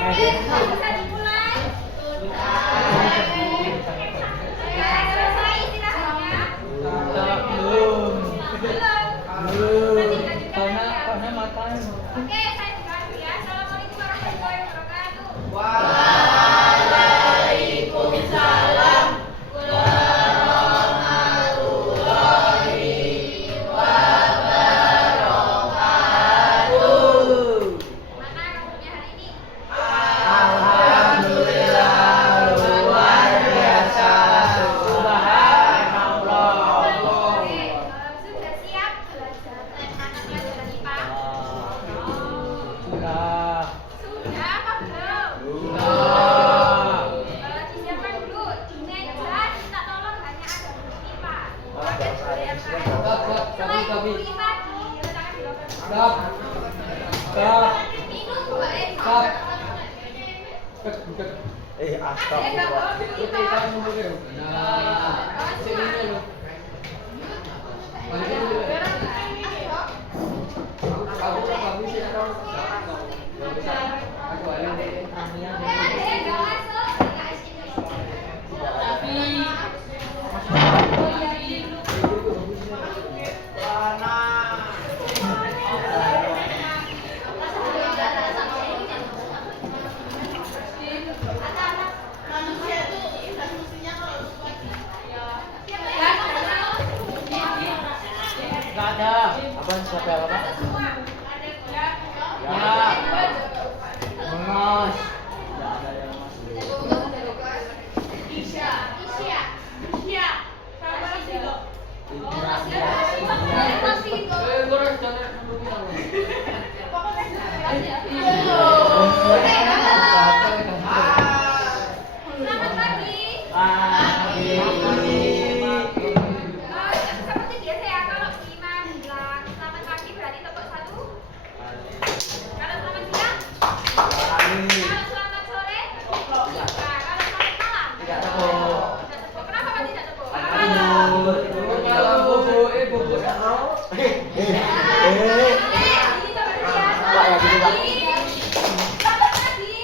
Bisa dimulai. Selesai istirahatnya. Belum. Belum. Karena matanya. Oke, saya buka ya. Assalamualaikum warahmatullahi wabarakatuh. Waalaikumsalam warahmatullahi wabarakatuh. Mana kabarnya hari ini? Alhamdulillah luar biasa. Subhanallah. Oke, sudah siap belajar mata pelajaran IPA? Sudah. Sudah apa belum? Sudah. Disiapkan dulu. Di meja minta tolong hanya ada buku IPA. Pakai boleh yang lain. Selain buku IPA diletakkan di loker. Stop. Stop. Minum boleh. Stop. Ada yang bawa buku IPA? Nah, sini dulu. Aku sih dong. Aku ada deh. Ada yang nggak masuk? Nggak sini. Enggak ada. Apa siapa apa? Ya. Mas. Selamat pagi. Seperti biasa ya, kalau Bima bilang selamat pagi berarti tepuk satu. Kalau selamat siang, kalau selamat sore, nah, kalau selamat malam, Tidak tepuk. tidak tepuk. Kenapa Pak tidak tepuk? Selamat pagi.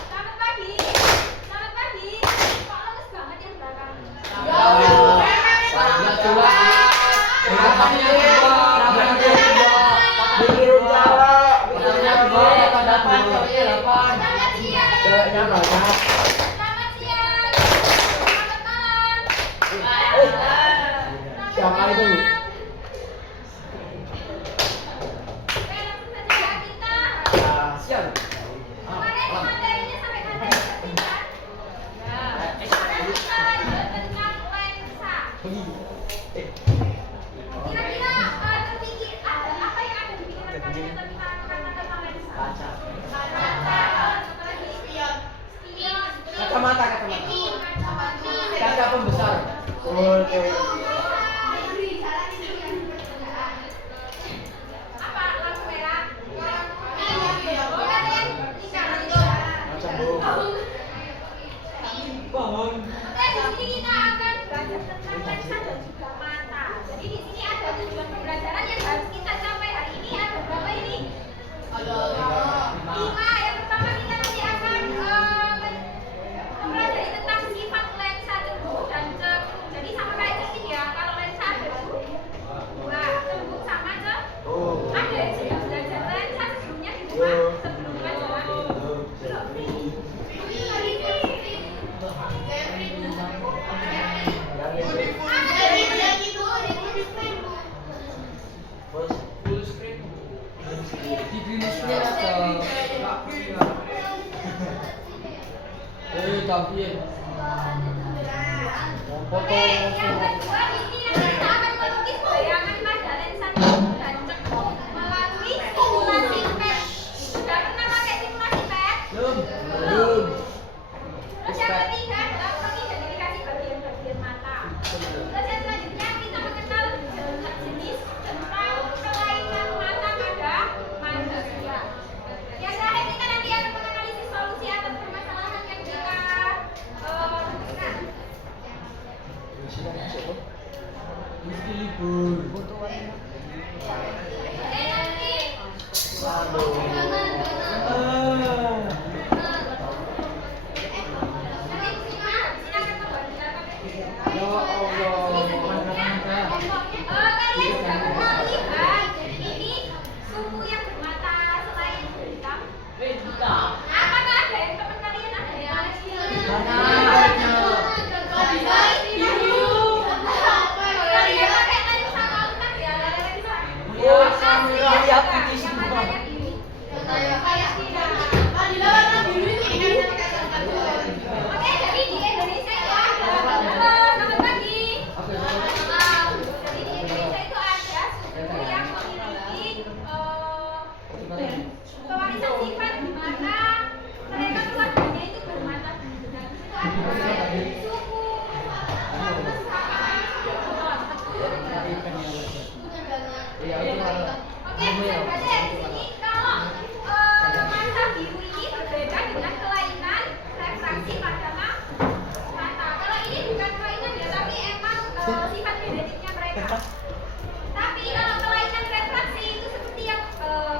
Selamat pagi. Selamat pagi. Kok lemes banget yang belakang? Selamat siang. Selamat siang. Selamat malam. Siapa itu? Oke, langsung saja ya kita. Siap. Kemarin materinya sampai mana diperhatikan? Sekarang kita lanjut tentang lensa. Kira-kira terpikir apa yang ada di pikiran kalian tentang kata-kata lensa? Kaca. Apa lagi? Spion. Kacamata. Kaca pembesar. Apa lampu merah? Oh, ada yang lingkaran itu. Bangun. Oke, di sini kita akan belajar tentang lensa dan juga mata. Jadi di sini ada tujuan pembelajaran yang harus kita capai hari ini. Ada berapa ini? 5. Yang pertama kita nanti akan mempelajari tentang sifat lensa cembung dan cekung. Jadi sama kayak cincin ya. Kalau lensa ada dua, cembung sama cekung. Ada yang sudah belajar lensa sebelumnya di rumah sebelum pelajaran? Di Grinisnya ada. Tapi Oke, yang kedua ini nanti kita akan melukis bayangan pada lensa cembung dan cekung melalui simulasi PET. Sudah pernah pakai simulasi PET? belum. Terus yang ketiga adalah mengidentifikasi bagian-bagian mata. Terus yang selanjutnya kita mengenal jenis tentang kelainan mata pada manusia. Yang terakhir kita nanti akan menganalisis solusi atas permasalahan yang kita temukan. Pewarisan sifat di mana mereka keluarganya itu bermata biru. Dan di situ ada suku, Iya, itu mana? Oke, saya baca ya di sini kalau mata biru ini berbeda dengan kelainan refraksi pada mata. Kalau ini bukan kelainan ya, tapi emang sifat genetiknya mereka. Tapi kalau kelainan refraksi itu seperti yang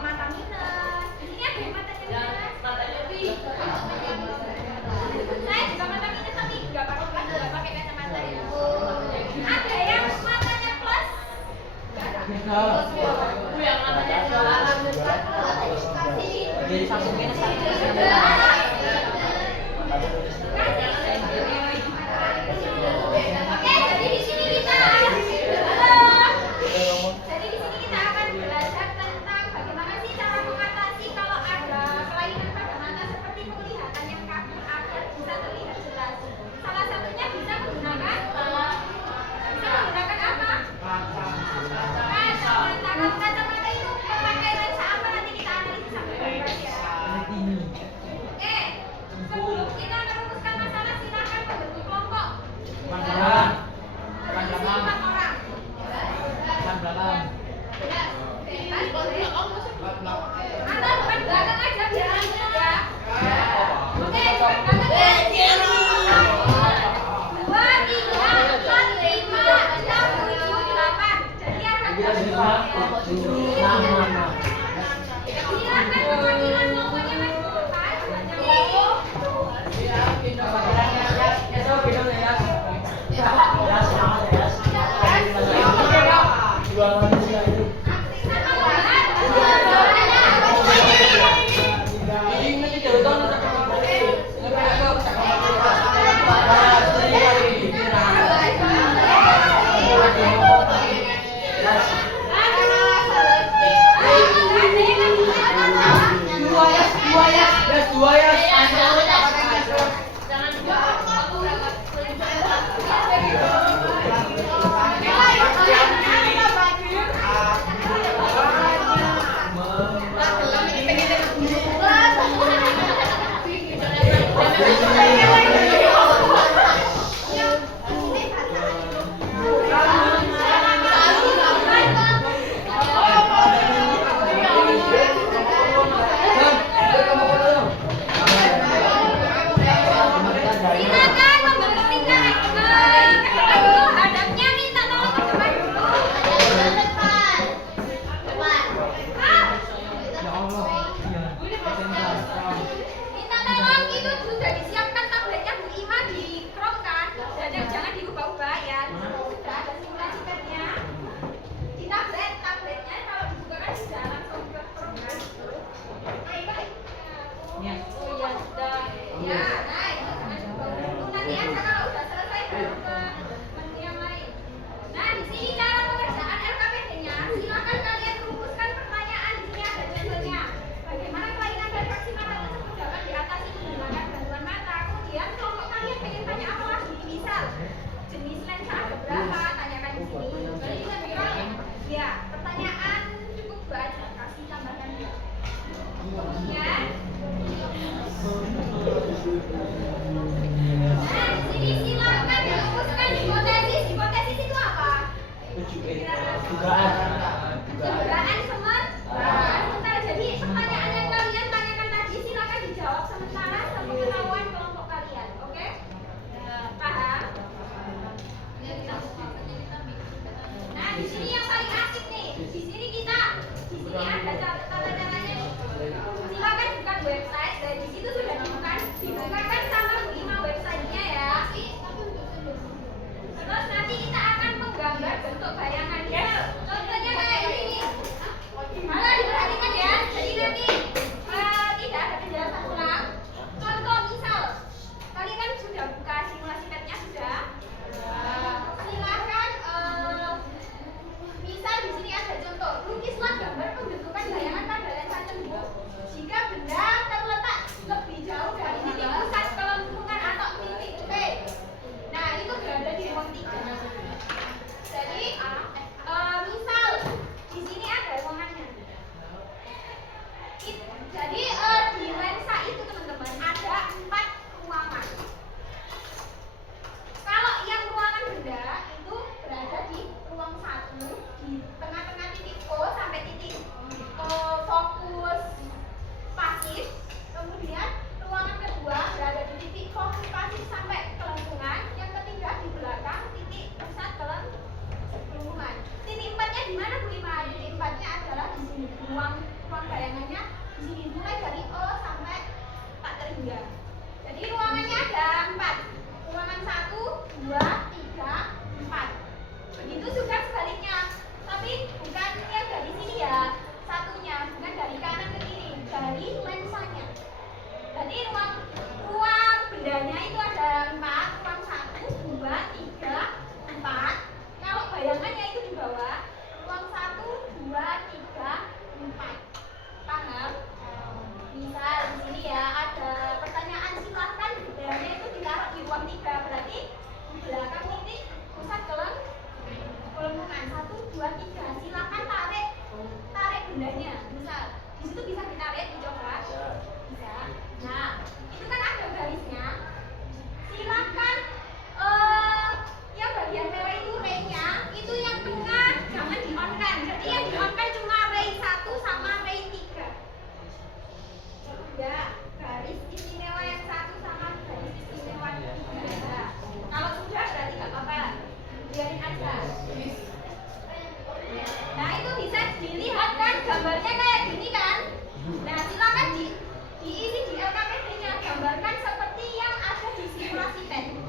mata minus. Di sini ada yang matanya minus. Saya juga mata minus tapi nggak pakai kacamata ya. Ada yang matanya plus. Jadi satu minus satu. Oke, jadi di sini kita akan belajar tentang bagaimana sih cara mengatasi kalau ada kelainan pada mata seperti penglihatan yang kabur agar bisa terlihat jelas. Salah satunya bisa menggunakan apa? Kacamata. Kalau kacamata itu memakai lensa apa nanti kita analisis sampai bebas ya. Oke, sebelum kita merumuskan masalah silakan membentuk kelompok. Pandangan. Berisi 4 orang. Pandangan. Bebas boleh. Atau depan belakang aja biar lanjut ya. Oke, depan belakang ya. 2, 3, 4, 5, 6, 7, 8. Jadi akan silakan perwakilan kelompoknya Mas Muhammad. Silakan membentuk tingkat. Ke depan dulu, hadapnya minta tolong ke depan dulu. Ya Allah. Iya. Minta tolong itu sudah disiapkan Jadi di lensa itu teman-teman ada 4 ruangan. Kalau yang ruangan benda itu berada di ruang 1 di tengah-tengah titik O sampai titik fokus pasif. Kemudian ruangan kedua berada di titik fokus pasif sampai kelengkungan. Yang ketiga di belakang titik pusat kelengkungan. Titik 4-nya di mana Bu Lima? Titik 4-nya adalah di sini. Ruang bayangannya di sini mulai dari O sampai tak terhingga. Jadi ruangannya ada 4. Ruangan 1, 2, 3, 4. Begitu juga sebaliknya. Tapi bukan yang dari sini ya. Satunya bukan dari kanan ke kiri, dari lensanya. Jadi ruang bendanya itu ada 4, ruang 1, 2, 3, 4. Kalau bayangannya itu di bawah, ruang 1, 2, 3, 4. Paham? Misal di sini ya ada pertanyaan, silahkan bendanya itu ditaruh di ruang 3, berarti di belakang titik pusat kelengkungan 1, 2, 3. Silahkan tarik bendanya. Misal di situ bisa ditarik, dicoba. Bisa. Nah, itu kan ada garisnya. Silahkan yang bagian merah itu ray-nya, itu yang tengah jangan di-on-kan. Jadi yang di-on-kan cuma ray 1 sama ray 3. Ya, garis istimewa yang 1 sama garis istimewa yang 3. Kalau sudah berarti nggak apa-apa, biarin aja. Nah, itu bisa dilihat kan gambarnya kayak gini kan. Nah, silakan diisi di LKPD-nya, gambarkan seperti yang ada di simulasi pen.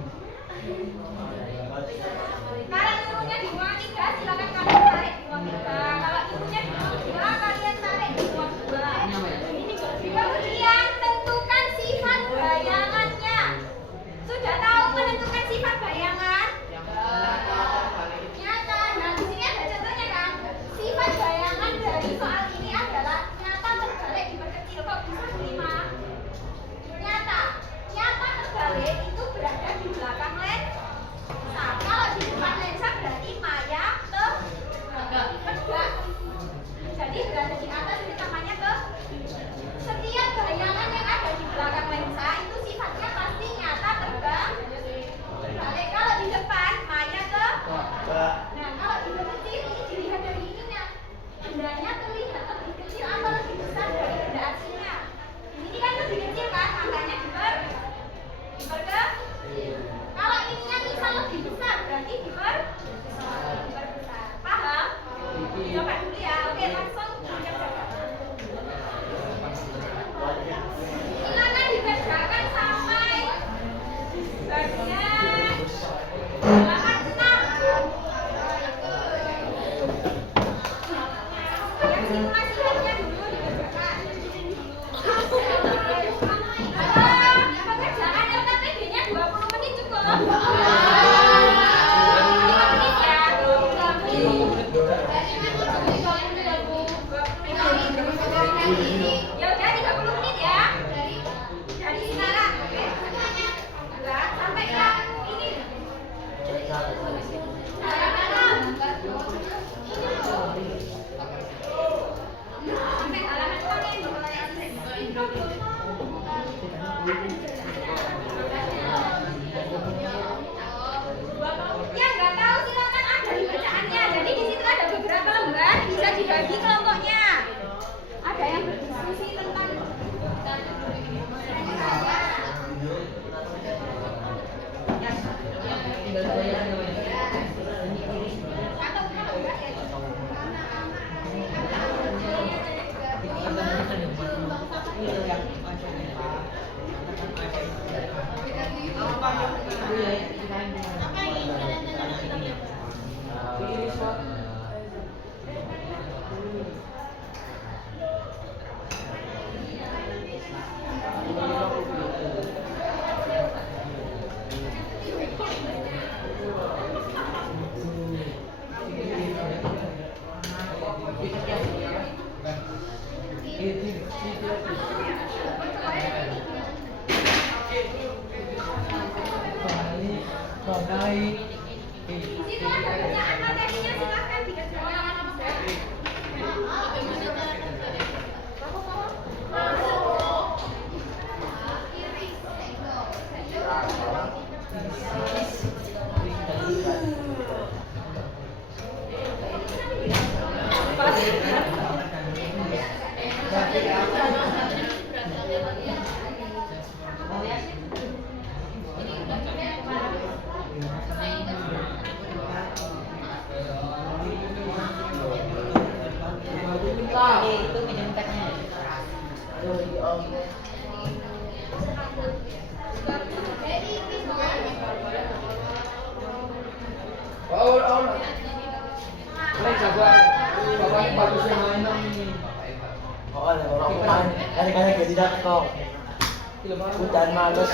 Kalau ilmunya di ruang 3, silakan kalian tarik di ruang 3. Kalau ilmunya di ruang 2, kalian tarik di ruang 2. Kemudian tentukan sifat bayangannya. Sudah tahu menentukan sifat bayangan? Nyata. Nah, di sini ada contohnya kan. Sifat bayangan dari soal ini adalah nyata terbalik diperkecil. Kok bisa 5? Nyata terbalik itu berada di belakang lensa. Kalau di depan lensa berarti maya tegak. Jadi berada di atas itu namanya setiap bayangan yang ada di belakang lensa itu sifatnya pasti nyata terbalik. Kalau di depan maya tegak. Nah, kalau di kecil ini dilihat dari ininya. Bendanya terlihat lebih kecil atau lebih besar dari benda aslinya. Ini kan lebih kecil kan, makanya diperkecil. Kalau ininya misal lebih besar berarti diperbesar. Paham? Coba dulu ya. Oke, langsung dikerjakan. Silakan dikerjakan sampai bagian 86. Yang simulasinya dulu dikerjakan. Pekerjaan LKPD-nya 20 menit cukup. 5 menit ya. 20 menit. Ya udah 30 menit ya. Dari sekarang, oke? Enggak, sampai ke ini. Sampai halaman paling yang nggak tahu silakan ada di bacaannya. Jadi di situ ada beberapa lembar, bisa dibagi kelompoknya. Ada yang berdiskusi tentang Situ ada bacaan materinya, silahkan dikerjakan. Itu medium tag-nya. Kali-kali jadi datang. Hujan males.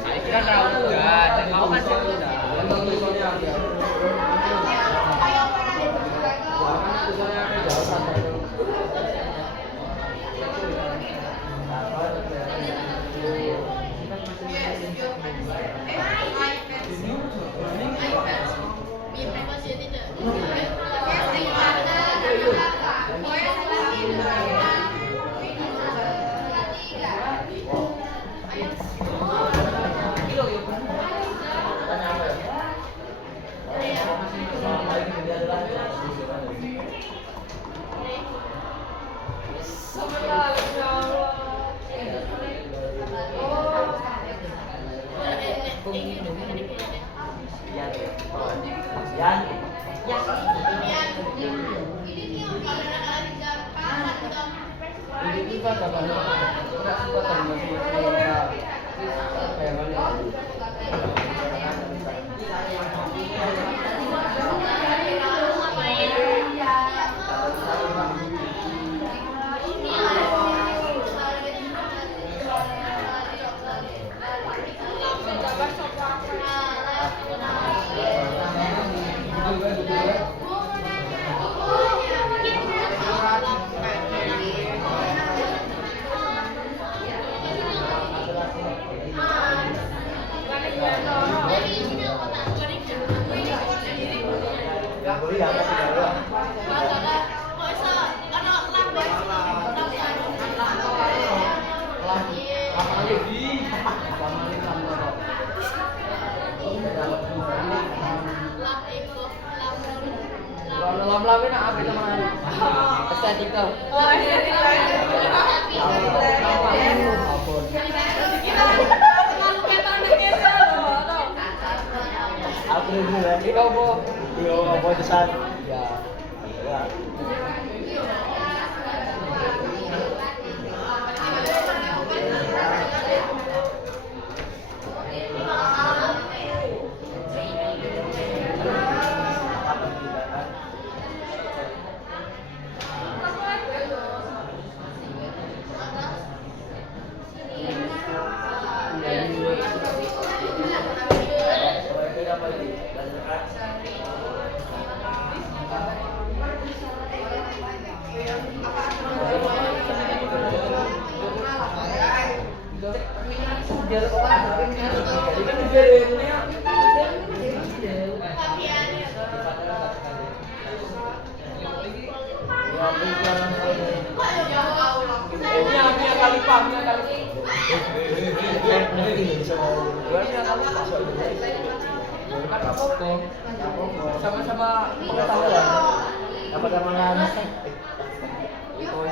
Saya kira terlalu udah, mau kan udah. Lam-lamin apa itu teman? Estetika. Oh, estetika. Aku dulu ya. Ikaw po. Ikaw po itu san. Ya. Ya. Sama-sama pengetahuan. Apa namanya? Ikoy.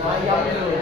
Ayam dulu.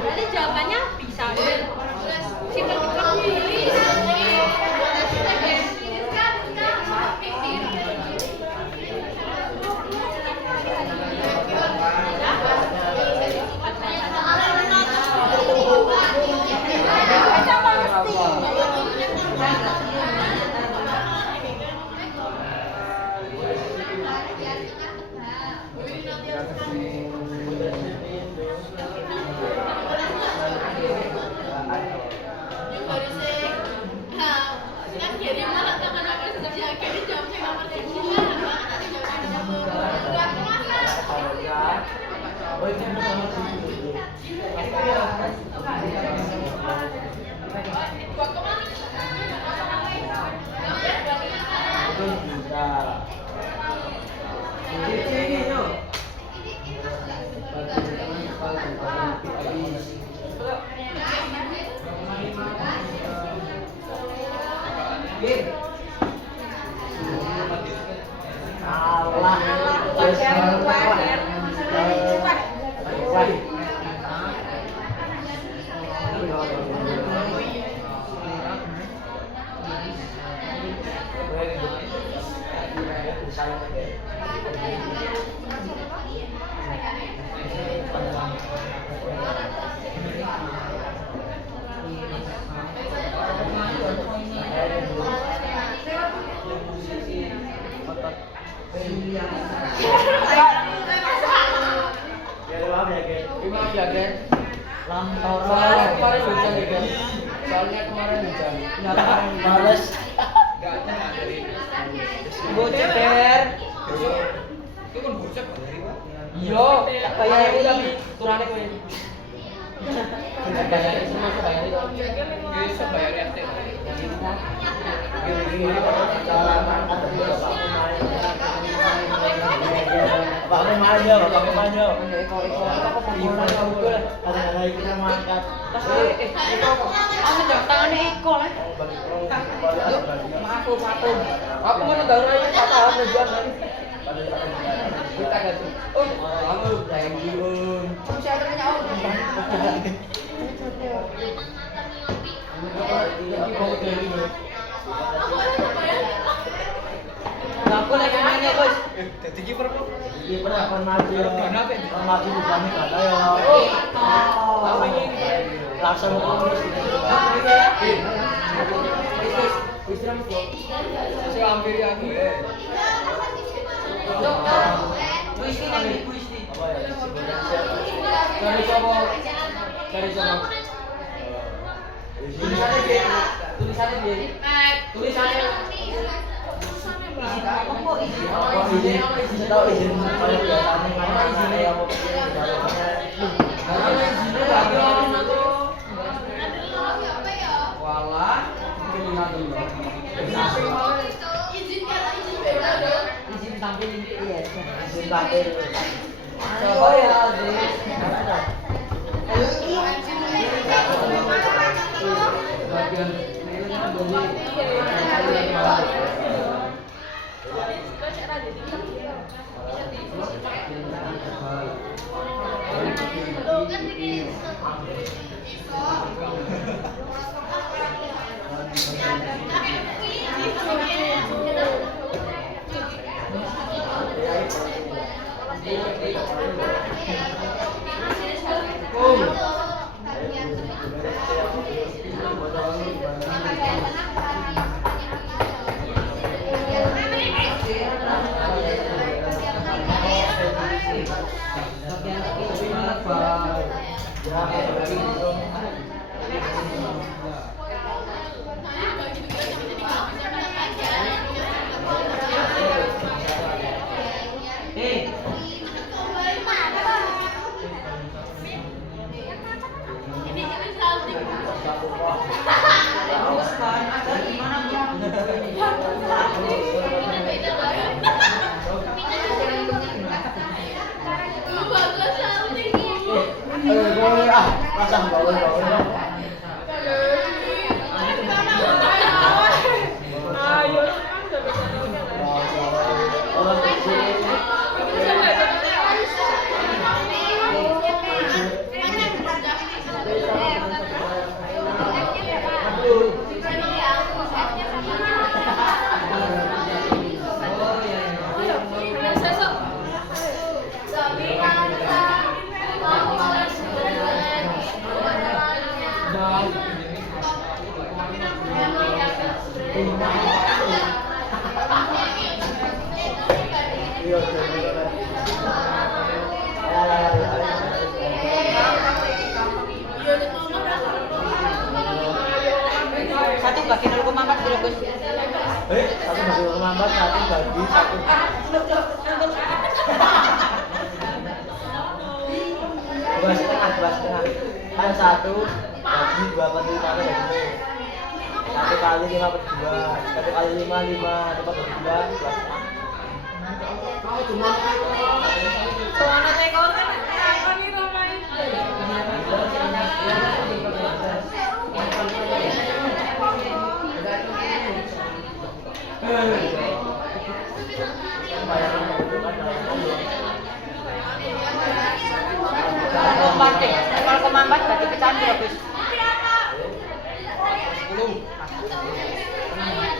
Berarti jawabannya bisa. Kemarin hujan ya kan? Soalnya kemarin hujan. Males. Gue ceper. Itu kan bocah dari Pak. Yo, tak bayar tapi turane kowe. Bayar semua bayar itu. Bisa bayar RT. Bapak maju. Apa pembunuhan kamu tuh? Ada kita mangkat. Aku jam tangannya Eko lah. Maaf. Aku mau negara ini patah tujuan tadi. Kita ganti. Oh, kamu thank you. Kamu siapa namanya? Aku lagi mainnya, Bos. Jadi kiper kok. Kiper akan maju. Kenapa? Maju di sana kata ya. Apa ini? Langsung terus. Saya hampiri aku. Puisi lagi, puisi. Apa ya? Cari siapa? Cari siapa? Tulisannya dia. Tulisannya dia. Tulisannya. Isi apa kok isi? Oh, izin. Tahu izin kalau biasanya mana izinnya ya mau Karena izinnya lagi orang atau walah pilihan dulu. Izin tampil iya. izin pakai. Coba ya, Dek. Bagian Pasang bawah. Satu bagi 0,4 kilo, Gus. Satu bagi 0,4, satu bagi satu. Dua setengah. Kan satu bagi 2/5 bagi. 1 kali 5/2. 1 kali 5 2/2 plus. Soalnya tekor kan apa nih Romain? Kalau kemambat berarti pecahan berapa, Gus?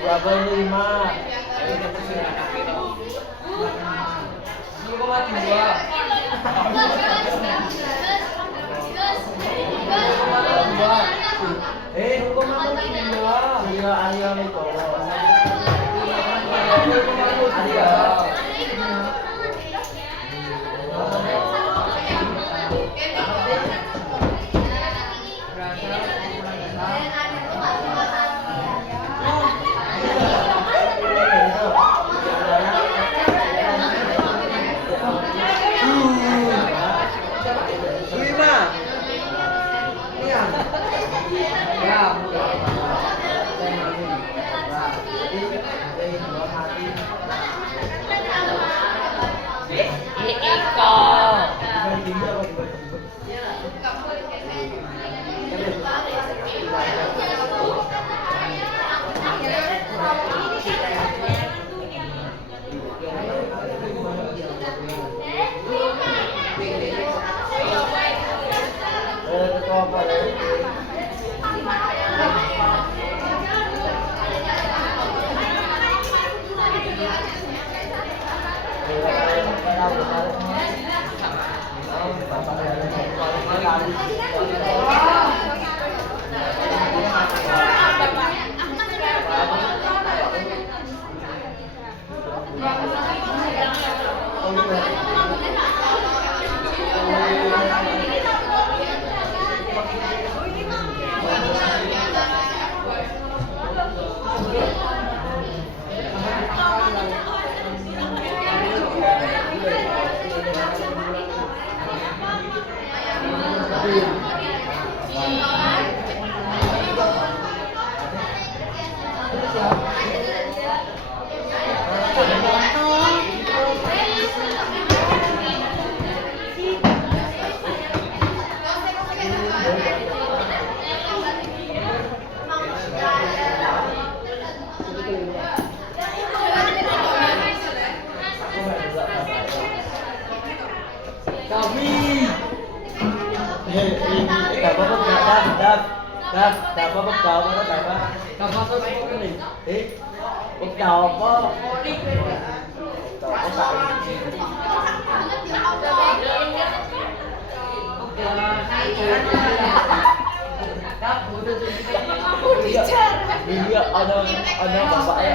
2/5. 0,2. Ayo nih kok. apa ya? Iya, ada bapak ya.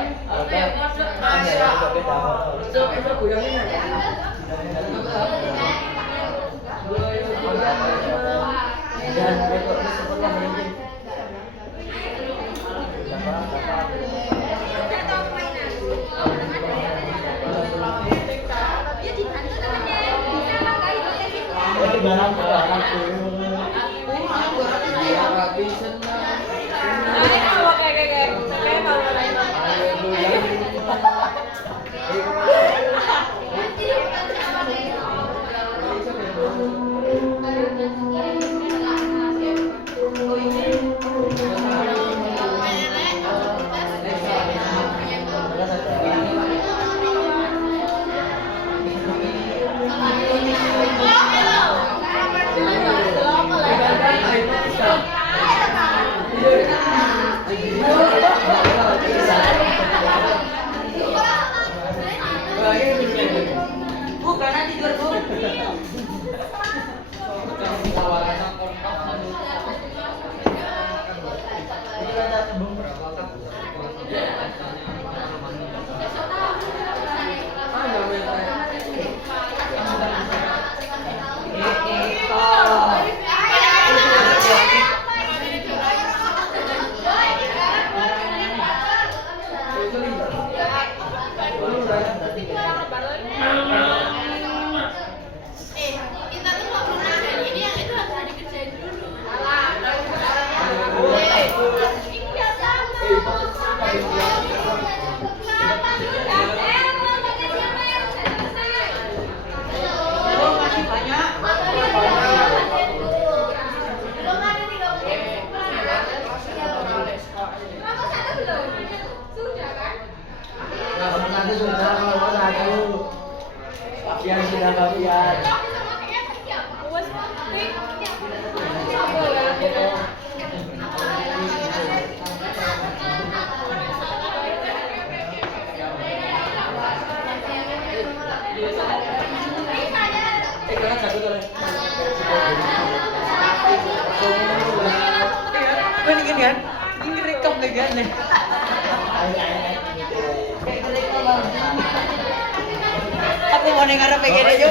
Aku mau ngarep pengen aja.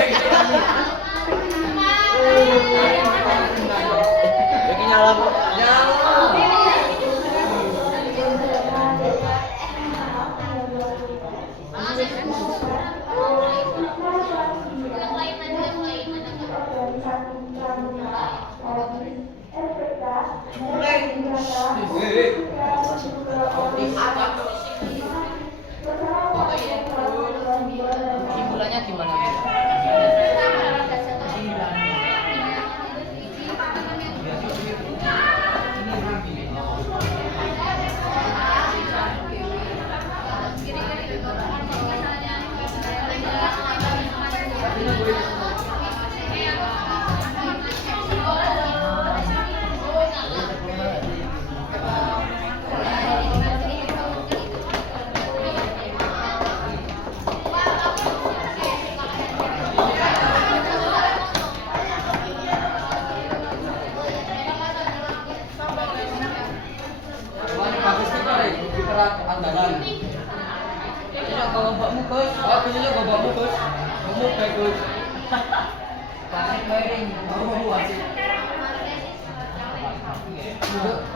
Lagi nyala, Bu. Simpulannya gimana?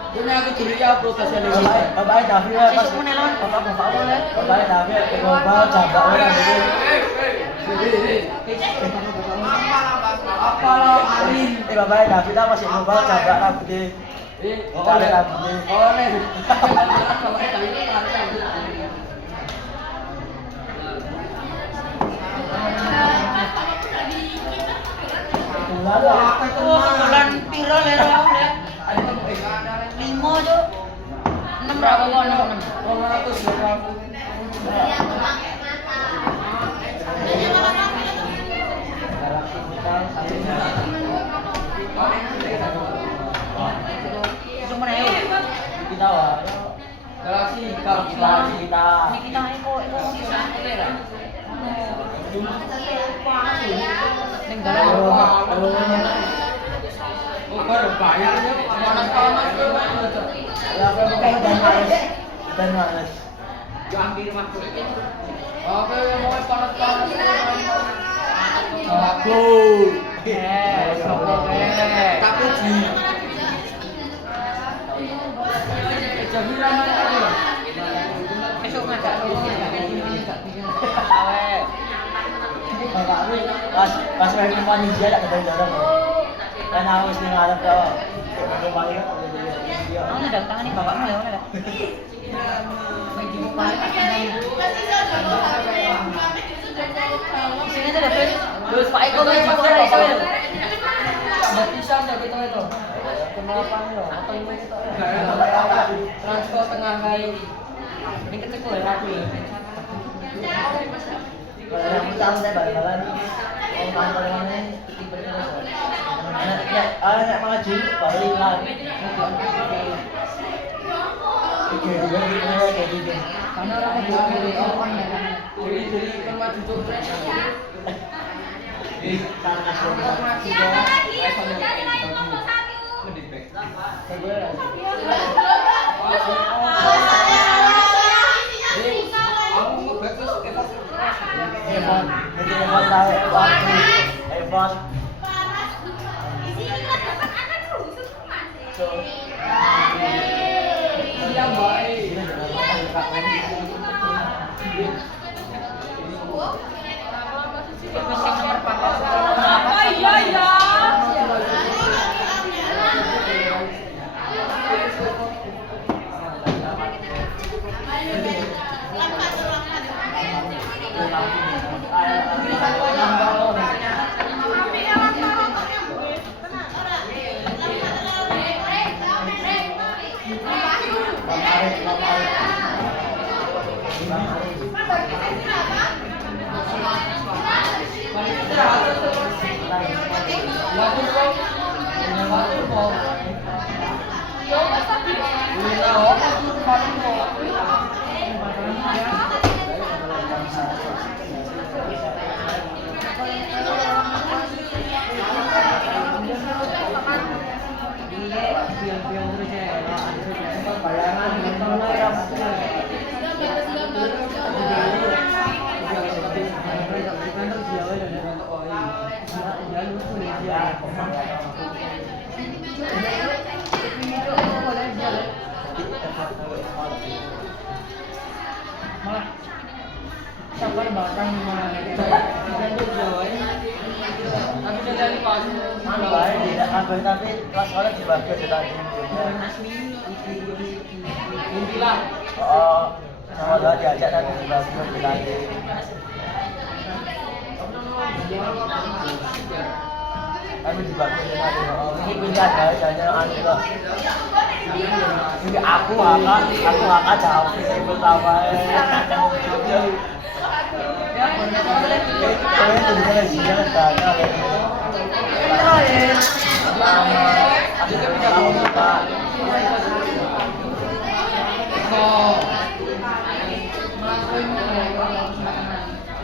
Ini aku dulu ya protes ya. Bapak Davi pas Sesuk meneh lawan bapak-bapak boleh. Bapak Davi global jambak ora gitu. Apa lo Arin? Bapak Davi ta masih global jambak rambutnya. Kali rambutnya. Oh, nih. Bapak Davi ini Oh, bulan piro lere aku ya? 5 Cuk. 6 berapa kok 6? 200 berapa? Sesuk meneh yuk. Kita wah. Galaksi Kita. Ini kita ae kok itu boleh lah. Ning dalam Oh, baru bayarnya panas-panas tuh. Ya aku dan males. Hampir masuk. Oke, mau panas-panas. Aku. sopo wae. Tapi di Jamila mana tadi? Besok ngajak awe. Bapak pas main kemana dia tak kedai-kedai. Kan harus di ngarep dah. Kembali kan. Ana ndang tangani bapakmu ya ora. Sini aja deh, terus Pak Eko kan juga ada iso ya. Batisan dah kita itu. Kenapa ya? Atau ini kita transport tengah hari. Ini kecil ya aku ya. Kalau yang utama saya balik-balik. Kalau kantor mana anak maju balik lagi. Oke, juga gitu kayak gitu. Karena orang buat dari orang ya. Jadi maju jogres. Siapa lagi yang dari lain nomor 1? Evan. Di sini kan dapat akan terus semua. Siap baik. Mesin nomor 4. Oh iya ya. Sabar batang mana? Itu Jawa ini. Tapi dari pas. Baik, tidak kabel tapi kelas sekolah dibagi sudah Intilah. Oh, sama doa diajak tapi dibagi lagi. Kami dibagi ini pindah guys, hanya anu loh. Ini aku akan jawab ini pertama. Kalian tulisannya dia tanya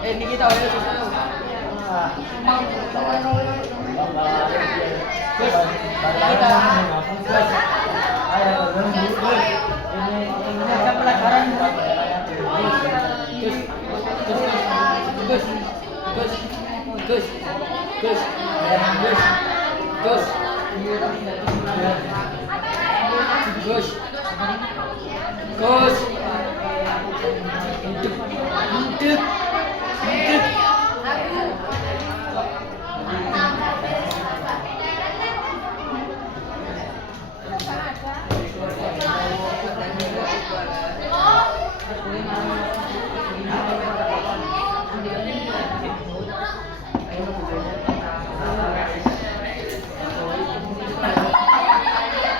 Ini kita udah susah. Gus. Gus. Gus. Hidup.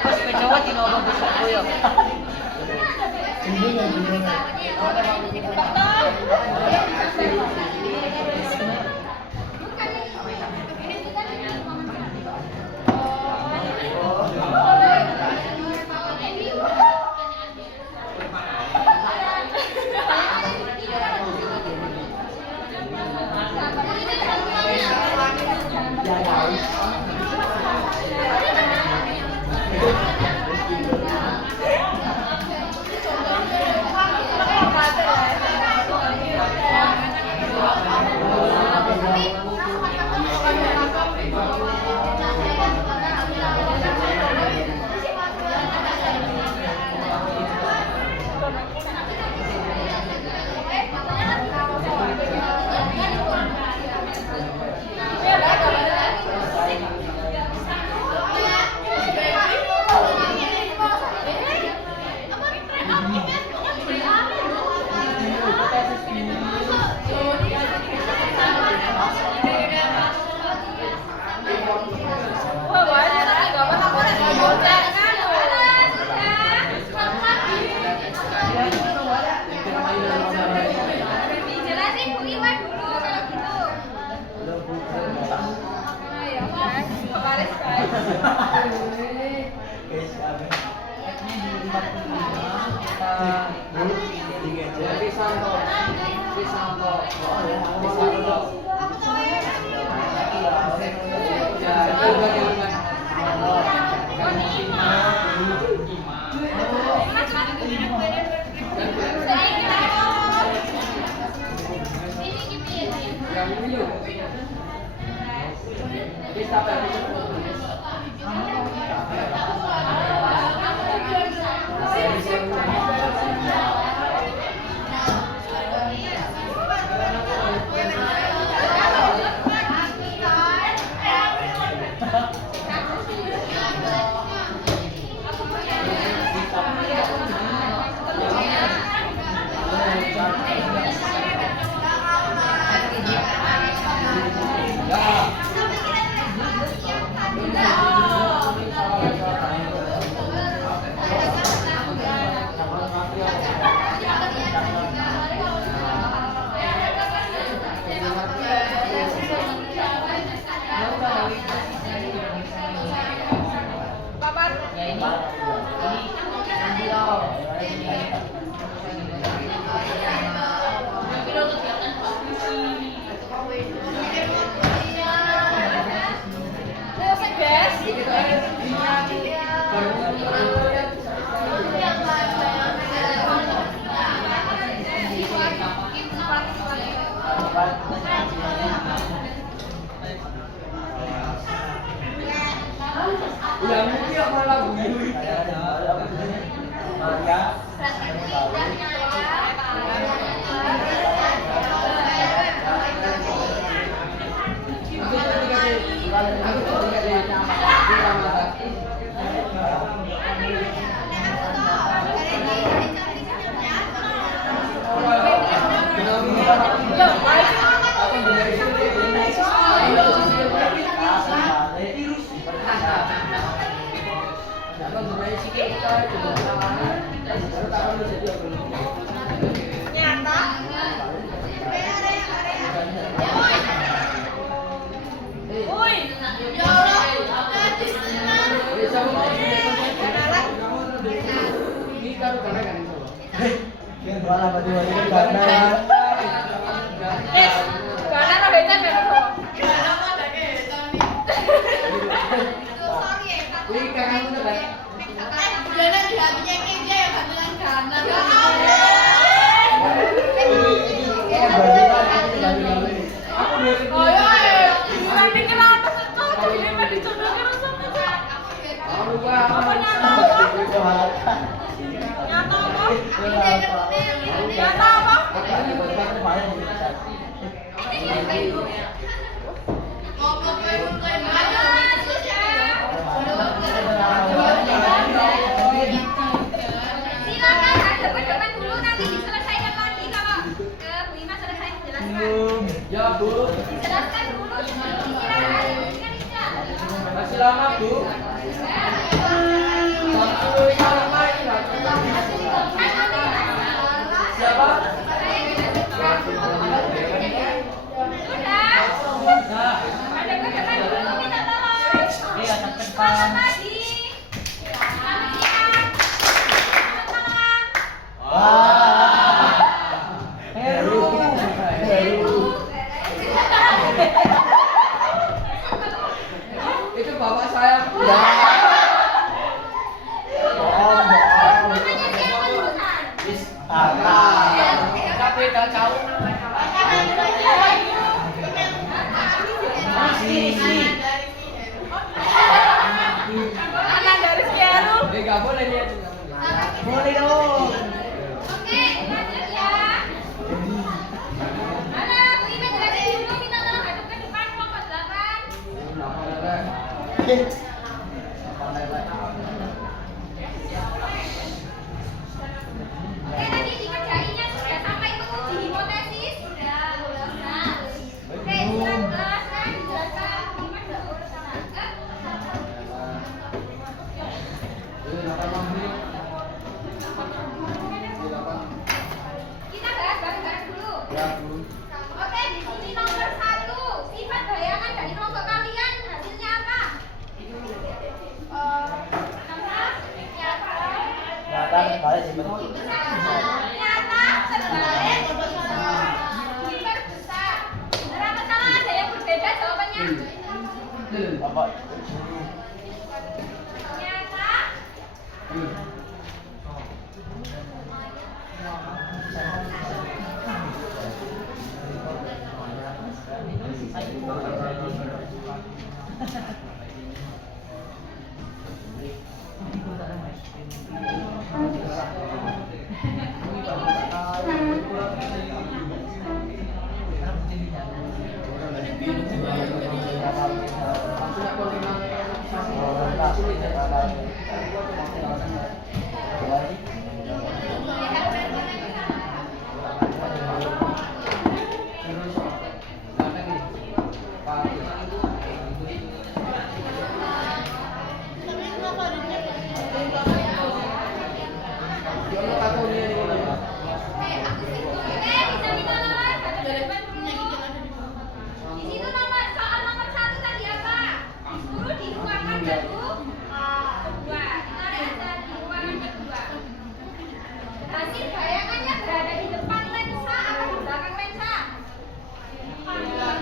Mas pejawa tinoba besok ko yun. Dijelasin Bu Iwa dulu kalau gitu. Ya Mas, kemarin sekali. Apa Nyata apa? Nyata apa? Silakan hadap-hadapan dulu, nanti diselesaikan lagi kalau Bu Ima selesai menjelaskan. Ya Bu, Dijelaskan dulu sebelum istirahat. Ingat tidak? masih lama Bu. Satu lama ini lah. Siapa? Sudah. Nah, Hadap-hadapan dulu, minta tolong. Iya, sampai Selamat pagi. Selamat siang. Selamat malam. Wah. Heru. Itu bapak saya. Ya. Bohong. Namanya siapa jurusan? Tapi tak tahu namanya. Anak dari Sekiaru. Nggak boleh lihat. Boleh dong. Oke, lanjut ya. Halo, Bu Ima jelasin dulu, minta tolong hadap ke depan kelompok 8. Oke, tadi dikerjainnya sudah sampai menguji hipotesis? Sudah. Oke, silakan dijelaskan Bu Ima dulu. Kita bahas bareng-bareng dulu. Ya Bu. Oke, di sini nomor 1. Sifat bayangan dari kelompok kalian hasilnya apa? Nyata balik dibentuk. Nyata, terbalik, diperbesar. Benar apa salah? Ada yang berbeda jawabannya? Bapak. Nyata, oke, bisa minta nomor hadap ke depan dulu. Di situ soal nomor 1 tadi apa? Disuruh di ruangan kedua. Kita lihat di ruangan kedua. Hasil bayangannya berada di depan lensa atau di belakang lensa? Belakang.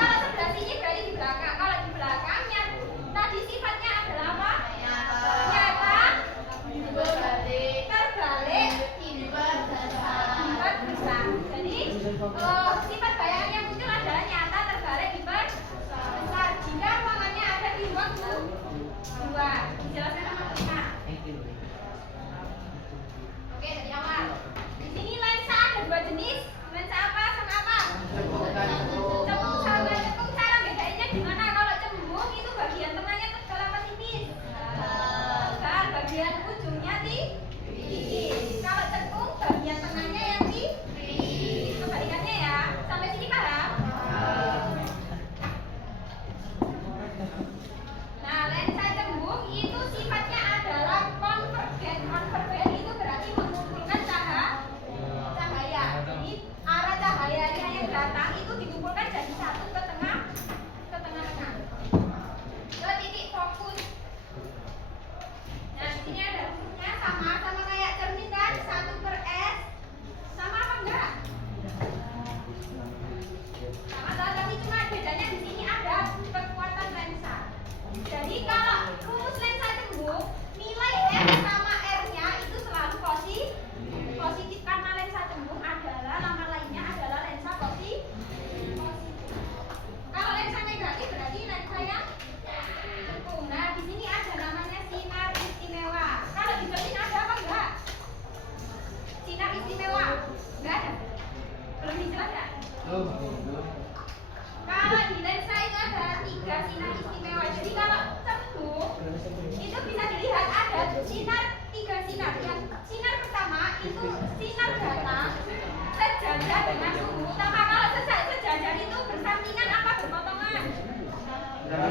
Kalau sebelah sini berarti di belakang. Kalau di belakangnya tadi sifatnya adalah apa? Nyata, terbalik, diperbesar. Jadi sifat bayangan yang muncul adalah nyata, terbalik, diperbesar. Jika ruangannya ada di ruang dua. Dijelaskan sama kita. Oke, dari awal. Di sini lensa ada 2 jenis. Lensa apa sama apa? Cembung sama cembung. Cara bedainnya gimana? Kalau cembung itu bagian tengahnya tebal apa tipis? Tebal. Bagian ujungnya tipis. Kalau cembung bagian tengahnya yang tipis. Kebalikannya ya. Sampai sini paham? Nah, lensa cembung itu sifatnya adalah konvergen.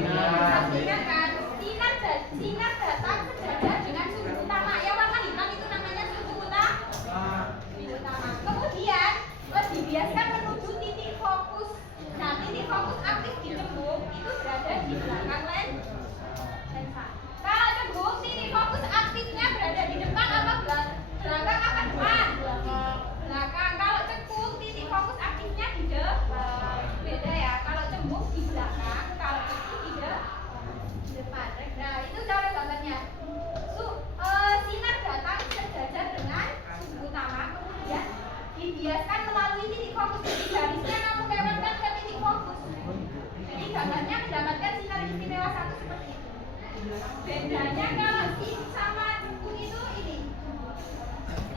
Saksikan kan, sinar datang sejajar dengan sumbu utama. Yang warna hitam itu namanya sumbu utama. Kemudian dibiaskan menuju titik fokus. Nah, titik fokus aktif di cembung itu berada di belakang lensa. Kalau cembung, titik fokus aktifnya berada di depan apa belakang apa depan? Belakang. Kalau cekung, titik fokus aktifnya di depan. Beda ya. Kalau cembung di belakang, kalau cekung di depan. Nah, itu cara gambarnya. Sinar datang sejajar dengan sumbu utama, kemudian dibiaskan melalui titik fokus. Jadi garisnya kamu lewatkan ke titik fokus. Jadi gambarnya mendapatkan sinar istimewa satu seperti itu. Bedanya kalau sama cekung itu ini.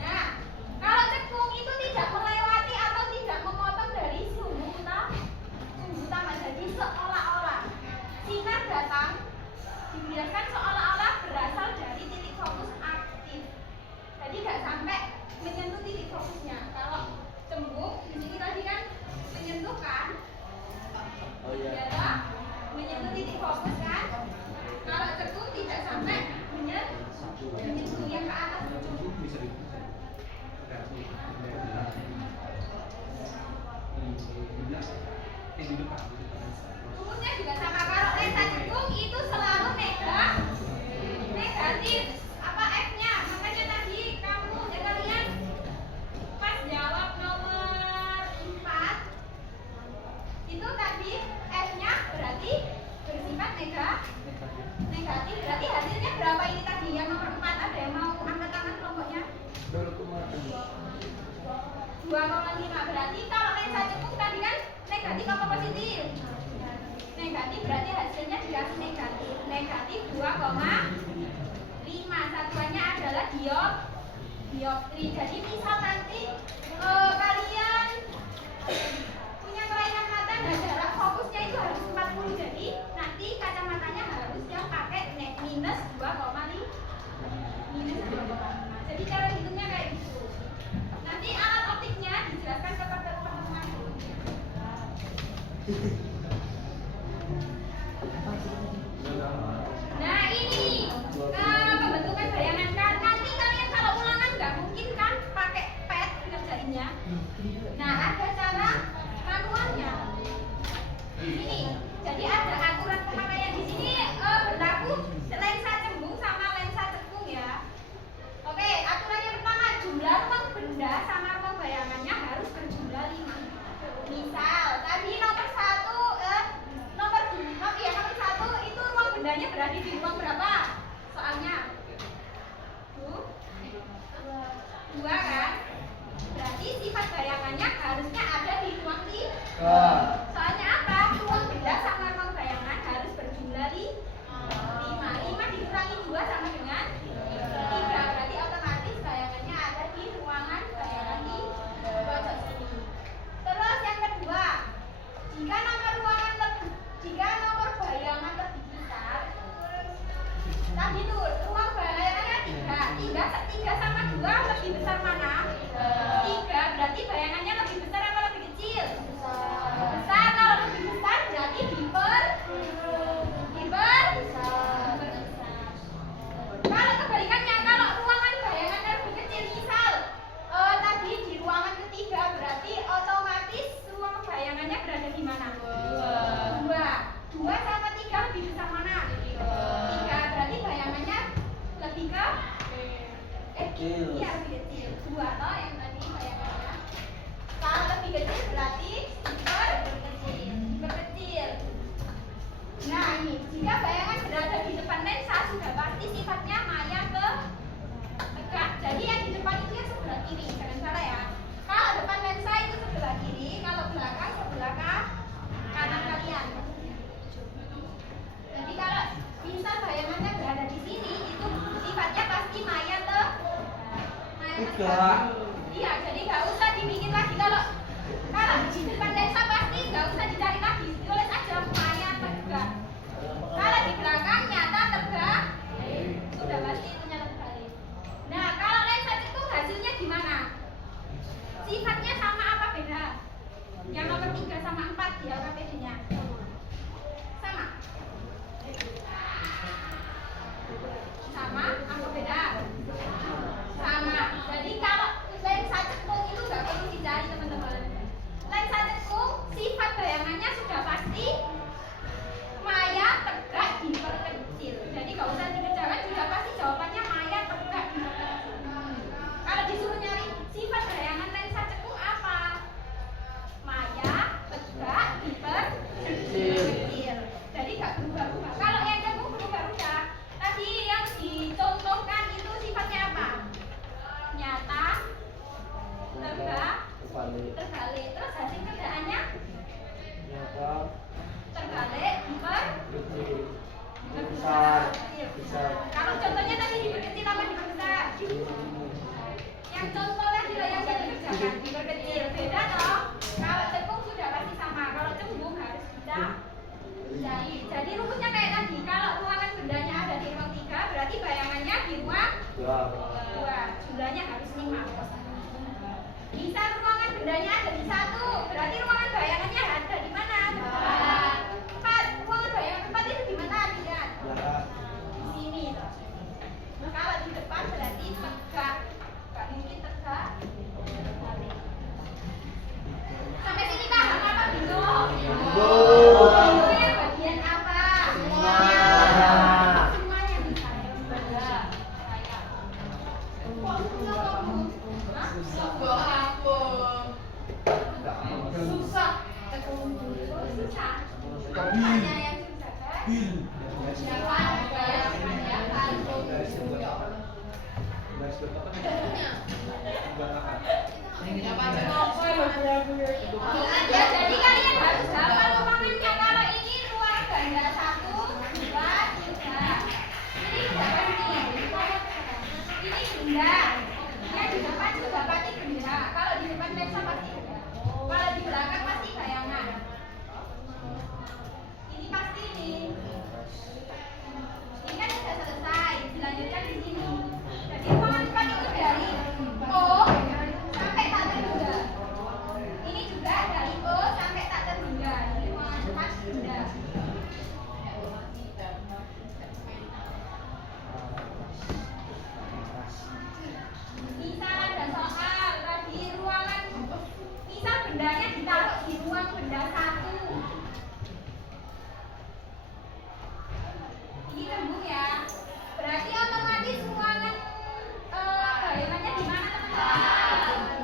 Nah, kalau cekung itu tidak melewati atau tidak memotong dari sumbu utama. Jadi seolah-olah sinar datang dibiarkan seolah-olah berasal dari titik fokus aktif. Jadi nggak sampai menyentuh titik fokusnya. Kalau cembung di sini tadi kan menyentuh kan? Ya tak? Menyentuh titik fokus kan? Kalau cekung tidak sampai menyentuh yang ke atas. Rumusnya juga sama. Kalau lensa cekung itu selalu negatif apa F-nya. Makanya tadi kalian pas jawab nomor 4 itu tadi F-nya berarti bersifat negatif. Berarti hasilnya berapa ini tadi yang nomor 4? Ada yang mau angkat tangan kelompoknya? 2,5. Berarti kalau lensa cekung tadi kan negatif apa positif? Negatif, berarti hasilnya dikasih negatif 2,5. Satuannya adalah dioptri. Jadi misal nanti kalian punya kelainan mata dan jarak fokusnya itu harus 40. Jadi nanti kacamatanya harusnya pakai minus 2,5. Jadi cara hitungnya kayak gitu. Nanti alat optiknya dijelaskan kepada teman-teman. Nah ini pembentukan bayangan kan. Nanti kalian kalau ulangan nggak mungkin kan pakai pet ngerjainnya. Nah ada cara manualnya. Ini jadi ada aturan pemakaian di sini berlaku lensa cembung sama lensa cekung ya. Oke, aturan yang pertama, jumlah ruang benda sama ruang bayangannya harus berjumlah 5. Misal tadi nomor 1 itu ruang bendanya berada di ruang berapa? Soalnya 2 kan? Berarti sifat bayangannya harusnya ada di ruang 3. Soalnya apa? Ruang benda sama ruang bayangan harus berjumlah 5. 5 dikurangi 2 sama dengan 3. Berarti otomatis bayangannya ada di ruangan bayangan di pojok sini. Terus yang kedua, jika nomor bayangan lebih besar, tadi tuh ruang bayangannya 3 sama 2 lebih besar mana? 3, berarti bayangannya lebih besar apa lebih kecil? Besar. Kalau lebih besar berarti kalau kebalikannya, kalau ruangan bayangannya lebih kecil, misal tadi di ruangan ketiga, berarti otomatis ruang bayangannya berada di mana? 2 sama 3 lebih besar mana? 3, berarti bayangannya lebih ke iya lebih kecil. 2 toh yang tadi bayangannya. Kalau lebih kecil berarti diperkecil. Nah ini, jika bayangan berada di depan lensa sudah pasti sifatnya maya ke tegak. Jadi yang di depan itu yang sebelah kiri, jangan salah ya. Kalau depan lensa itu sebelah kiri, kalau belakang sebelah kanan kalian. Jadi kalau misal bayangannya berada di sini, itu sifatnya pasti maya tegak. Iya, jadi nggak usah dibikin lagi. Kalau di depan lensa pasti nggak usah dicari lagi, tulis aja maya tegak. Kalau di belakang nyata tegak, sudah pasti itunya terbalik. Nah, kalau lensa cekung hasilnya gimana? Sifatnya sama apa beda? Yang nomor 3 sama 4 di LKPD-nya sama. Kalau contohnya tadi diperkecil apa diperbesar? Yang contoh tadi loh yang saya kerjakan diperkecil, beda toh. Kalau cekung sudah pasti sama, kalau cembung harus bisa. Jadi rumusnya kayak tadi, kalau ruangan bendanya ada di ruang 3, berarti bayangannya di ruang 2. Jumlahnya harus 5. Misal ruangan bendanya ada di 1, berarti ruangan bayangannya ada di mana? 4. Ruangan bayangan 4 itu di mana? Lihat. Di sini. Kalau di depan berarti tegak. Gak mungkin tegak. Sampai sini paham apa bingung? Bingungnya bagian apa? Semuanya bisa. Susah. Susah. Apanya yang susah kan? Siapa? Ya, jadi kalian harus hafal ruangannya. Kalau ini ruang ganda 1, 2, 3. Ini sudah pasti. Ini benda. Yang di depan juga pasti benda. Kalau di depan Nexa pasti benda. Kalau di belakang pasti bayangan. Ini pasti ini. Ini kan sudah selesai. Dilanjutkan di sini. Jadi ruangan 4 itu dari O sampai tak terhingga. Ini juga dari O sampai tak terhingga. Ini ruangan 4 benda. Misal ada soal tadi ruangan, misal bendanya ditaruh di ruang benda 1. Ini cembung ya. Berarti otomatis ruangan bayangannya di mana teman-teman?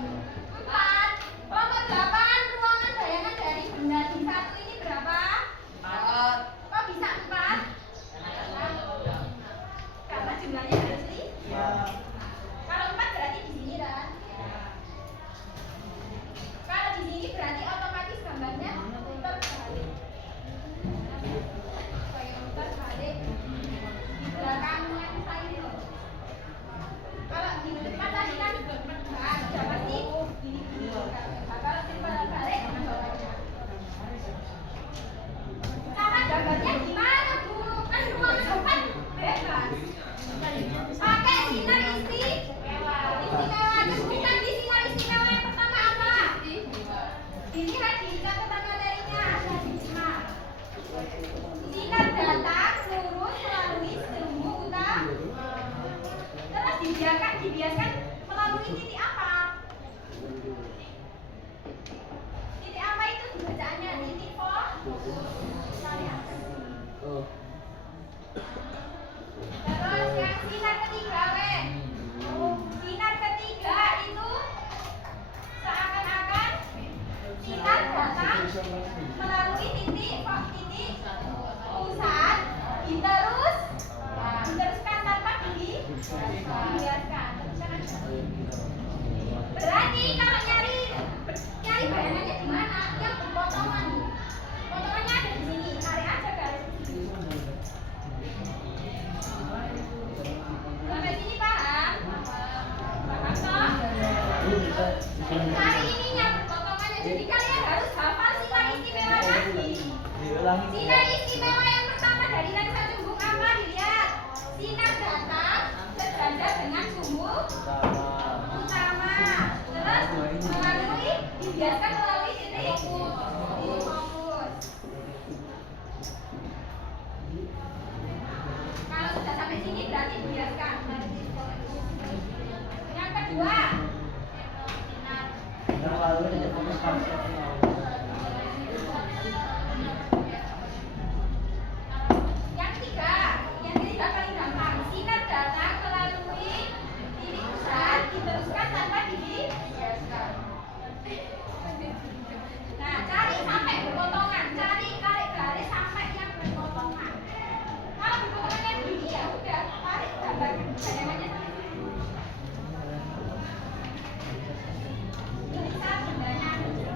4. Kelompok 8 ruangan bayangan dari benda di 1 ini berapa? 4. Kok bisa 4? Karena jumlahnya harus 5. Kalau 4 berarti di sini kan? Kalau di sini berarti otomatis gambarnya putar balik. Kayak putar balik di belakang yang saya loh. Kalau di depan tadi kan sudah pasti gini. Nah, kalau di depan balik gambarnya. Cara gambarnya gimana Bu? Kan ruangan 4 bebas. Pakai sinar istimewa. Terus bukan di sinar istimewa yang pertama apa? Ini lagi catatan materinya ada di sinar. Sinar datang lurus melalui sumbu utama. Terus dibiaskan melalui titik apa? Titik apa itu bacaannya? Titik Terus yang sinar ketiga sinar ketiga itu seakan-akan sinar datang melalui titik pusat diteruskan tanpa dibiaskan. Berarti kalau nyari bayangannya di mana? Yang berpotongan. Potongannya ada di sini. Tarik aja garis di sini. Sampai sini paham? Paham toh? Cari ininya berpotongannya. Jadi kalian harus hafal sinar istimewa tadi. Sinar istimewa yang pertama dari lensa cembung apa? Dilihat. Sinar datang sejajar dengan sumbu utama. Terus dibiaskan melalui titik fokus. Kalau sudah sampai sini berarti dibiaskan. Yang kedua, yang ketiga paling gampang. Sinar datang melalui titik pusat diteruskan tanpa dibiaskan. Nah, cari sampai berpotongan, tarik garis sampai yang berpotongan. Kalau berpotongannya begini ya udah tarik gambar bayangannya sampai sini. Ini saat bendanya ada.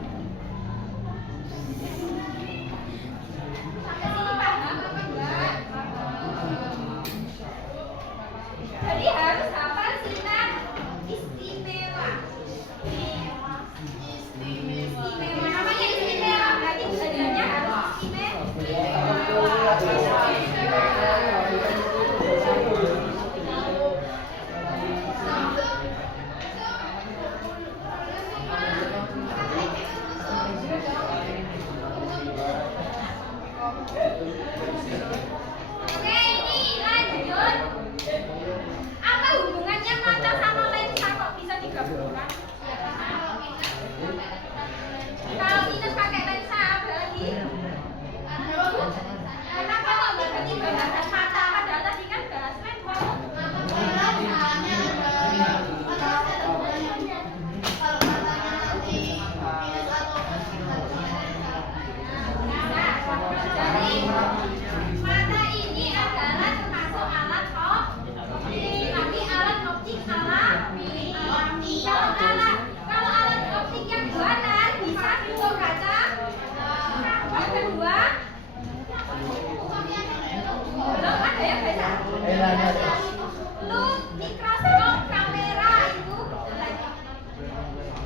Lu mikroskop kamera itu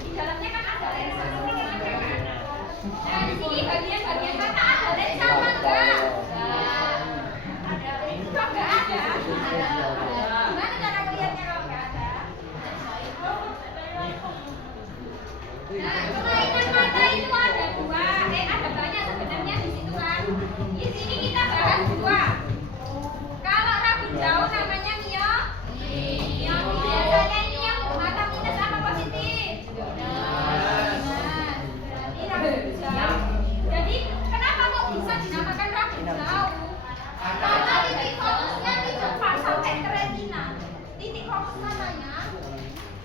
di dalamnya kan ada lensa. Nah, di sini bagian-bagian mata ada lensa apa enggak? Kok enggak ada? Gimana cara ngeliatnya kalau enggak ada? Nah, kelainan mata itu ada dua, ada banyak sebenarnya di situ kan. Di sini kita bahas dua. Kalau ragu jauh namanya miopi. Biasanya ini yang mata minus apa positif? Berarti ragu jauh. Jadi kenapa kok bisa dinamakan ragu jauh? Karena titik fokusnya tidak sampai ke retina. Titik fokus matanya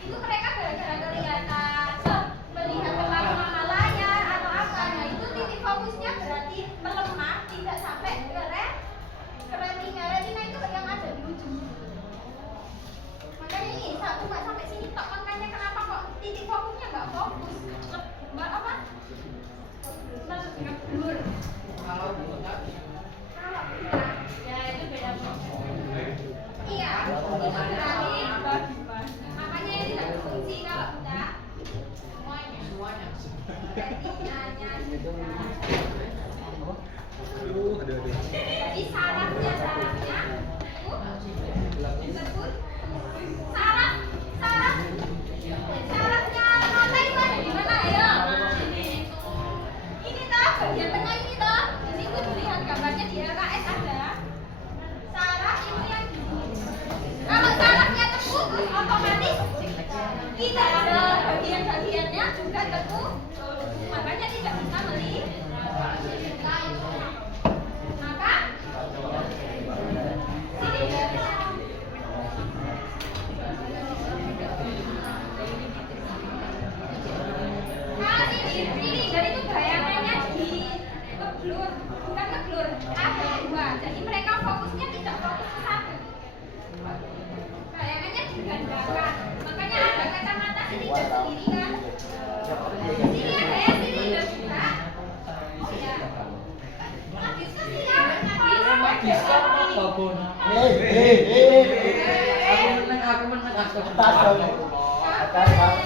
itu mereka gara-gara kelihatan melihat terlalu lama layar atau apa. Nah itu titik fokusnya berarti melemah, tidak sampai ke retina. Retina itu yang ada di ujung. Makanya ini satu nggak sampai sini tok. Makanya kenapa kok titik fokusnya nggak fokus? Mbak apa? Nggak blur. Kalau ya itu beda. Iya, itu berarti makanya ini tidak berfungsi kalau udah semuanya. Jadi sarafnya disebut sarafnya mata itu ada di mana ya? Ini toh bagian tengah ini toh. Di situ dilihat gambarnya di LKS ada. Saraf itu yang di sini. Kalau sarafnya terputus otomatis tidak ada bagian-bagiannya juga terputus. Makanya tidak bisa melihat. Maka sini dari itu bayangannya di ngeblur, bukan ngeblur, ada dua. Jadi mereka fokusnya tidak fokus ke satu. Bayangannya digandakan. Makanya ada kacamata sini dan sendiri kan. Sini ada ya, sini ada juga. Ya. Diskusi ya. Babon. Aku menang aku. Tas dong.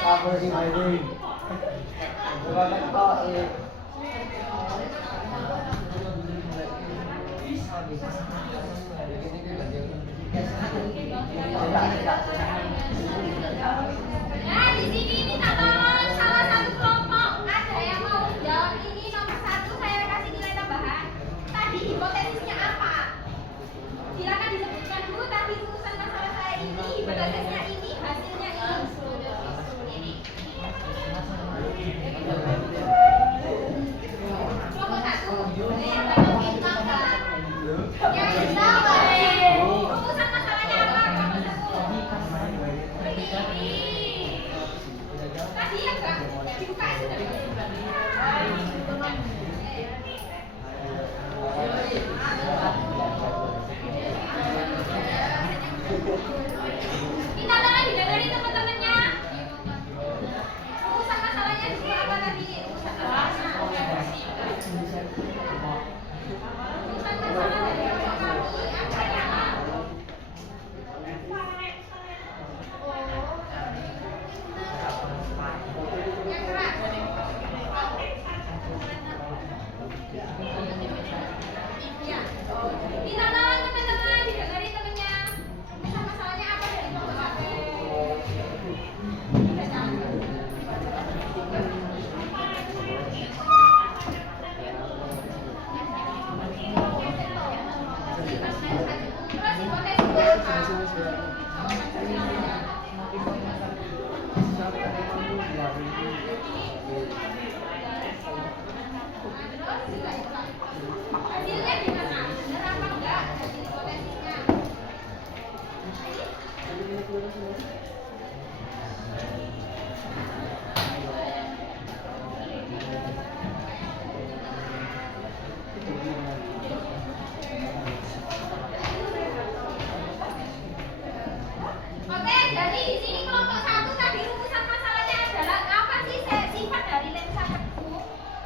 Aku sih mainin. Bukan kok. Nah, di sini minta tolong salah satu kelompok. Ada yang mau jawab ini nomor 1, saya kasih nilai tambahan. Tadi hipotesisnya apa? Silakan disebutkan dulu tadi rumusan masalah saya ini, hipotesisnya ini, hasilnya ini. Kelompok 1. Yang bintang rumusan masalahnya apa? Kelompok 1. Tadi ya enggak dibuka sudah. Kita tolong didengarin teman-temannya. Rumusan masalahnya di apa tadi? Rumusan masalahnya. Rumusan masalah dari kelompok kami apa ya? Yang keras. Iya. Kita tolong teman-teman didengarin temennya. Rumusan masalahnya apa dari kelompok kami? Terus hipotesisnya hasilnya gimana? Benar apa enggak? Hasil hipotesisnya. Oke, jadi di sini kelompok 1 tadi rumusan masalahnya adalah apa sih sifat dari lensa ceku.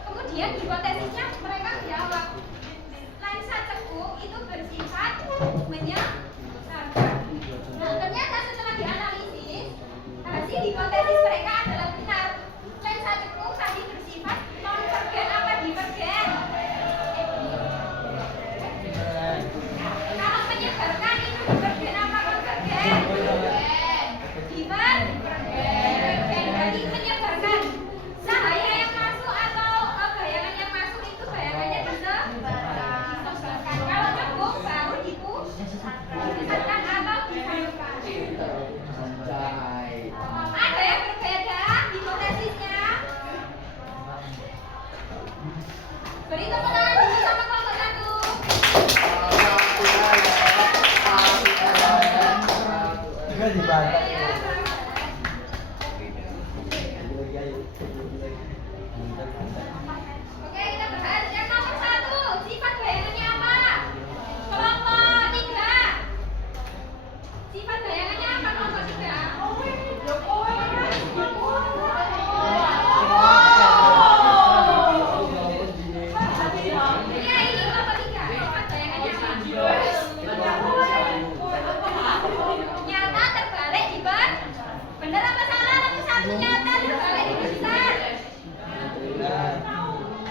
Kemudian hipotesisnya mereka jawab lensa ceku itu bersifat menyebar. Nah, ternyata setelah dianalisis, hasil hipotesis mereka adalah benar. Lensa cekung tadi bersifat konvergen apa divergen? Kalau menyebarkan itu divergen apa konvergen? Divergen. Berarti menyebarkan cahaya yang masuk atau bayangan yang masuk itu bayangannya bisa disebarkan. Kalau cekung baru dipusatkan atau disalurkan. Ada yang berbeda hipotesisnya? Beri tepuk tangan dulu sama kelompok satu. Juga dibantah. Oke, kita bahas yang nomor 1. Sifat bayangannya apa? Kelompok 3. Sifat bayangannya apa kelompok 3? Iya, ini kelompok 3. Sifat bayangannya apa? Nyata terbalik di bar. Benar apa salah? Nomor 1 nyata terbalik di besar.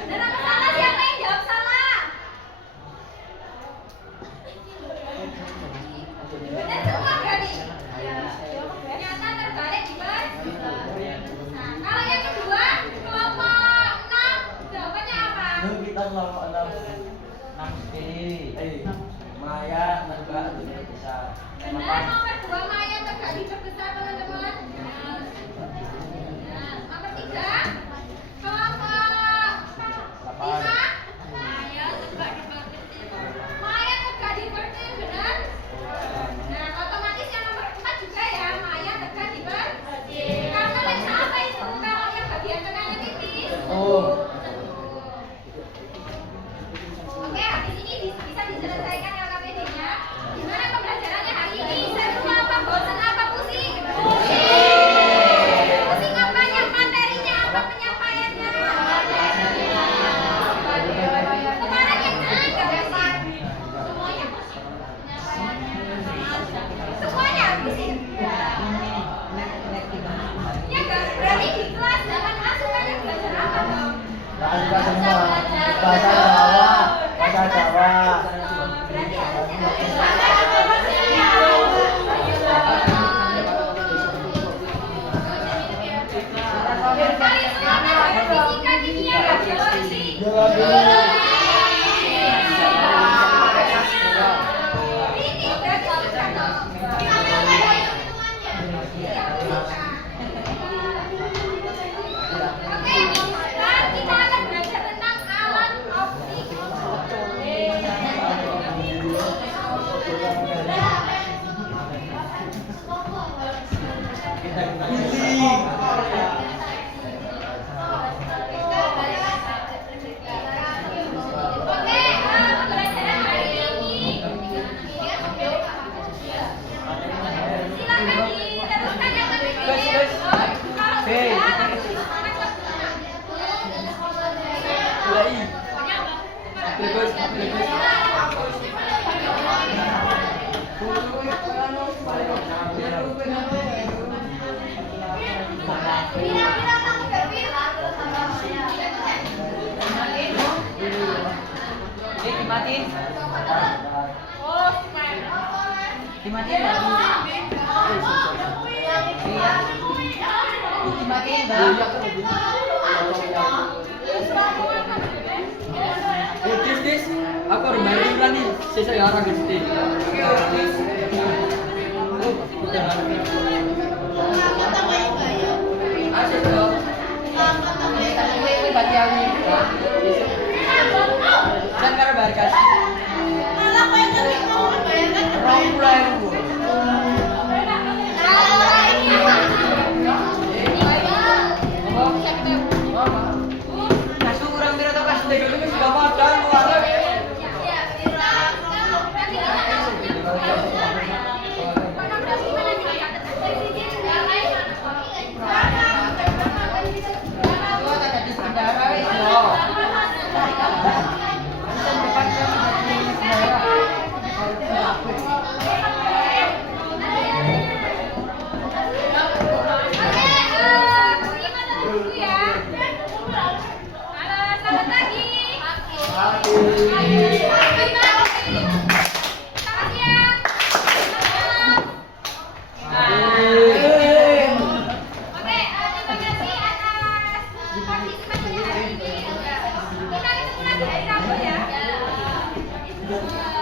Benar apa salah? Siapa yang jawab salah? Benar semua berarti? Nyata terbalik di bar. Nah, kalau yang kedua, kelompok 6, jawabannya apa? Kita kelompok 6 kiri. Maya tegak tidak bisa. Benar, nomor 2 Maya tegak di terbesar teman-teman. Nah, nomor 3, kelompok 5, Maya tegak di vertikal. Maya tegak di vertikal, benar? Nah, otomatis yang nomor 4 juga ya, Maya tegak di vertikal. Karena lensa apa itu? Kalau yang bagian tengahnya tipis. Oke, habis ini bisa diselesaikan LKPD-nya. Gimana pembelajarannya hari ini? Seru apa? Bosan apa? Pusing? Pusing apanya? Materinya apa? Penyampaiannya? Kemarin yang jelek gak sih? Semuanya pusing. Semuanya pusing. Ya enggak? Berarti di kelas 8A sukanya belajar apa dong? Bahasa semua. Bahasa Jawa. Bahasa Jawa. Berarti harusnya fisika, kimia, dan biologi. Ini berarti fisika dong. Oke, sekarang kita akan belajar tentang alat optik. Oke, pembelajaran hari ini silakan diteruskan yang lebih Dimatiin. Dimatiin. Iya. Dimatiin dah. Dis, aku harus bayar iuran nih. Sisa ya orang di sini. Asik dong. Ini bagi aku. Jangan karena bayar kasih. Orang pulang. Kasu kurang bira atau kasu Ini sudah makan, keluar. juga.